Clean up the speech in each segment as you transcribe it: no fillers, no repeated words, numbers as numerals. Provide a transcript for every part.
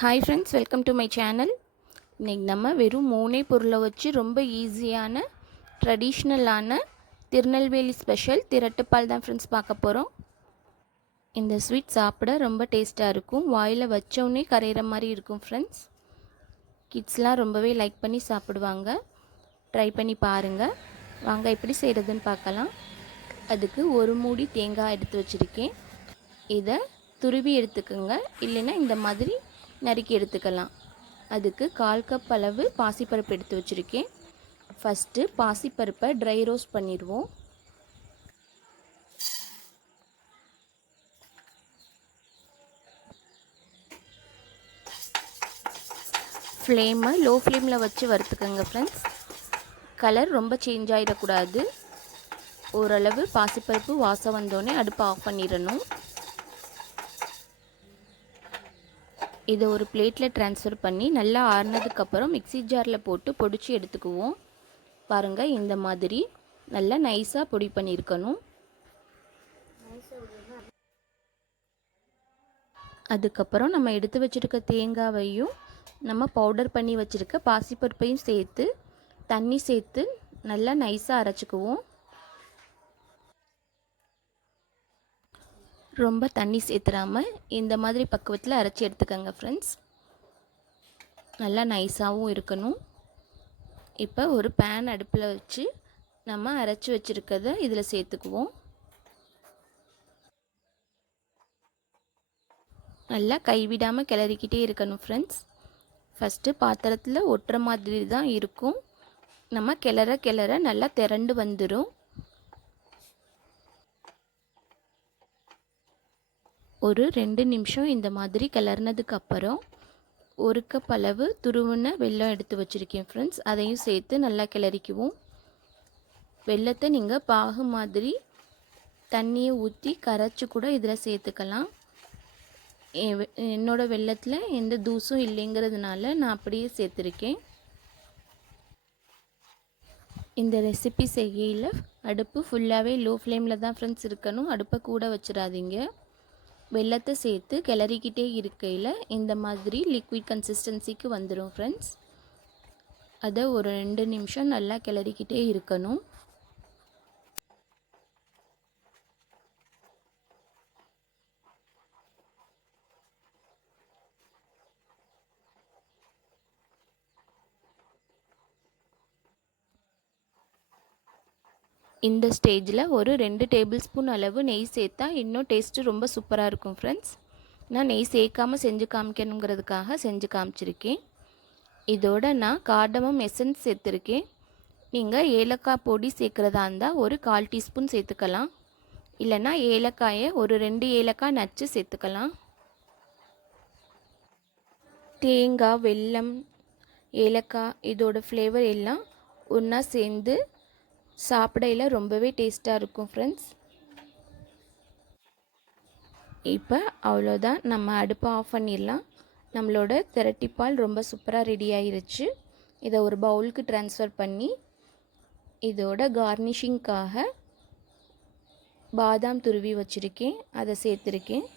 Hi friends, welcome to my channel. இன்றைக்கி நம்ம வெறும் 3 பொருளை வச்சு ரொம்ப ஈஸியான ட்ரெடிஷ்னலான திருநெல்வேலி ஸ்பெஷல் திரட்டுப்பால் தான் ஃப்ரெண்ட்ஸ் பார்க்க போகிறோம். இந்த ஸ்வீட் சாப்பிட ரொம்ப டேஸ்ட்டாக இருக்கும். வாயில் வச்சோடனே கரையிற மாதிரி இருக்கும் ஃப்ரெண்ட்ஸ். கிட்ஸ்லாம் ரொம்பவே லைக் பண்ணி சாப்பிடுவாங்க. ட்ரை பண்ணி பாருங்கள். வாங்க எப்படி செய்கிறதுன்னு பார்க்கலாம். அதுக்கு ஒரு மூடி தேங்காய் எடுத்து வச்சுருக்கேன். இதை துருவி எடுத்துக்கோங்க, இல்லைன்னா இந்த மாதிரி நறுக்கி எடுத்துக்கலாம். அதுக்கு 1/4 கப் அளவு பாசிப்பருப்பு எடுத்து வச்சுருக்கேன். ஃபஸ்ட்டு பாசிப்பருப்பை ட்ரை ரோஸ்ட் பண்ணிடுவோம். ஃப்ளேமை லோ ஃப்ளேமில் வச்சு வறுத்துக்கோங்க ஃப்ரெண்ட்ஸ். கலர் ரொம்ப சேஞ்ச் ஆகிடக்கூடாது. ஓரளவு பாசிப்பருப்பு வாசம் வந்தோடனே அடுப்பை ஆஃப் பண்ணிடணும். இதை ஒரு பிளேட்டில் ட்ரான்ஸ்ஃபர் பண்ணி நல்லா ஆறுனதுக்கப்புறம் மிக்ஸி ஜாரில் போட்டு பொடிச்சு எடுத்துக்குவோம். பாருங்கள், இந்த மாதிரி நல்லா நைஸாக பொடி பண்ணியிருக்கணும். அதுக்கப்புறம் நம்ம எடுத்து வச்சுருக்க தேங்காவையும் நம்ம பவுடர் பண்ணி வச்சுருக்க பாசிப்பருப்பையும் சேர்த்து தண்ணி சேர்த்து நல்லா நைஸாக அரைச்சிக்குவோம். ரொம்ப தண்ணி சேர்த்துறாமல் இந்த மாதிரி பக்குவத்தில் அரைச்சி எடுத்துக்கோங்க ஃப்ரெண்ட்ஸ். நல்லா நைஸாகவும் இருக்கணும். இப்போ ஒரு பேன் அடுப்பில் வச்சு நம்ம அரைச்சி வச்சுருக்கதை இதில் சேர்த்துக்குவோம். நல்லா கைவிடாமல் கிளறிக்கிட்டே இருக்கணும் ஃப்ரெண்ட்ஸ். ஃபஸ்ட்டு பாத்திரத்தில் ஒட்டுற மாதிரி தான் இருக்கும். நம்ம கிளற கிளற நல்லா திரண்டு வந்துடும். ஒரு 2 நிமிஷம் இந்த மாதிரி கிளறினதுக்கு அப்புறம் 1 கப் அளவு துருவின வெல்லம் எடுத்து வச்சுருக்கேன் ஃப்ரெண்ட்ஸ். அதையும் சேர்த்து நல்லா கிளறிக்குவோம். வெல்லத்தை நீங்கள் பாகு மாதிரி தண்ணியை ஊற்றி கரைச்சி கூட இதில் சேர்த்துக்கலாம். என்னோடய வெல்லத்தில் எந்த தூசும் இல்லைங்கிறதுனால நான் அப்படியே சேர்த்துருக்கேன். இந்த ரெசிபி செய்யல அடுப்பு ஃபுல்லாகவே லோ ஃப்ளேமில் தான் ஃப்ரெண்ட்ஸ் இருக்கணும். அடுப்பை கூட வச்சிடாதீங்க. வெல்லத்தை சேர்த்து கிளறிக்கிட்டே இருக்கையில் இந்த மாதிரி லிக்விட் கன்சிஸ்டன்சிக்கு வந்துடும் ஃப்ரெண்ட்ஸ். அதை ஒரு 2 நிமிஷம் நல்லா கிளறிக்கிட்டே இருக்கணும். இந்த ஸ்டேஜில் ஒரு 2 டேபிள் ஸ்பூன் அளவு நெய் சேர்த்தா இன்னும் டேஸ்ட்டு ரொம்ப சூப்பராக இருக்கும் ஃப்ரெண்ட்ஸ். நான் நெய் சேர்க்காமல் செஞ்சு காமிக்கணுங்கிறதுக்காக செஞ்சு காமிச்சிருக்கேன். இதோட நான் கார்டமம் எசன்ஸ் சேர்த்துருக்கேன். நீங்கள் ஏலக்காய் பொடி சேர்க்குறதா இருந்தால் ஒரு 1/4 டீஸ்பூன் சேர்த்துக்கலாம். இல்லைன்னா ஏலக்காயை ஒரு 2 ஏலக்காய் நச்சு சேர்த்துக்கலாம். தேங்காய், வெல்லம், ஏலக்காய் இதோட ஃப்ளேவர் எல்லாம் ஒன்றா சேர்ந்து சாப்பிடையில் ரொம்பவே டேஸ்ட்டாக இருக்கும் ஃப்ரெண்ட்ஸ். இப்போ அவ்வளோதான், நம்ம அடுப்பை ஆஃப் பண்ணிடலாம். நம்மளோட திரட்டிப்பால் ரொம்ப சூப்பராக ரெடி ஆயிருச்சு. இதை ஒரு பவுலுக்கு ட்ரான்ஸ்ஃபர் பண்ணி இதோட கார்னிஷிங்காக பாதாம் துருவி வச்சுருக்கேன், அதை சேர்த்துருக்கேன்.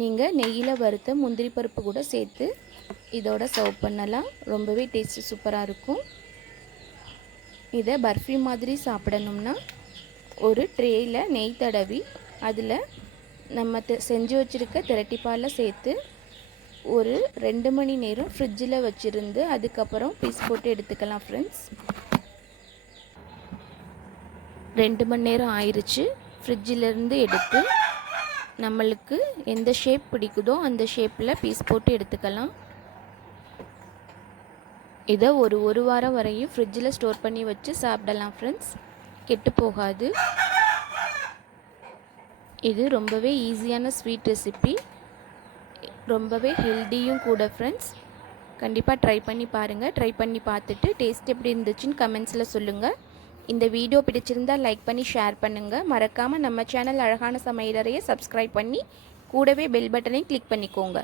நீங்கள் நெய்யில் வறுத்த முந்திரி பருப்பு கூட சேர்த்து இதோட சர்வ் பண்ணலாம். ரொம்பவே டேஸ்ட்டு சூப்பராக இருக்கும். இதை பர்ஃபி மாதிரி சாப்பிடணும்னா ஒரு ட்ரேயில் நெய் தடவி அதில் நம்ம செஞ்சு வச்சுருக்க திரட்டிப்பாலில் சேர்த்து ஒரு 2 மணி நேரம் ஃப்ரிட்ஜில் வச்சுருந்து அதுக்கப்புறம் பீஸ் போட்டு எடுத்துக்கலாம் ஃப்ரெண்ட்ஸ். 2 மணி நேரம் ஆயிடுச்சு. ஃப்ரிட்ஜிலேருந்து எடுத்து நம்மளுக்கு எந்த ஷேப் பிடிக்குதோ அந்த ஷேப்பில் பீஸ் போட்டு எடுத்துக்கலாம். இதை ஒரு வாரம் வரையும் ஃப்ரிட்ஜில் ஸ்டோர் பண்ணி வச்சு சாப்பிடலாம் ஃப்ரெண்ட்ஸ். கெட்டு போகாது. இது ரொம்பவே ஈஸியான ஸ்வீட் ரெசிபி, ரொம்பவே ஹெல்த்தியும் கூட ஃப்ரெண்ட்ஸ். கண்டிப்பாக ட்ரை பண்ணி பாருங்கள். ட்ரை பண்ணி பார்த்துட்டு டேஸ்ட் எப்படி இருந்துச்சுன்னு கமெண்ட்ஸில் சொல்லுங்கள். இந்த வீடியோ பிடிச்சிருந்தால் லைக் பண்ணி ஷேர் பண்ணுங்கள். மறக்காமல் நம்ம சேனல் அழகான சமையலறையை சப்ஸ்கிரைப் பண்ணி கூடவே பெல் பட்டனை கிளிக் பண்ணிக்கோங்க.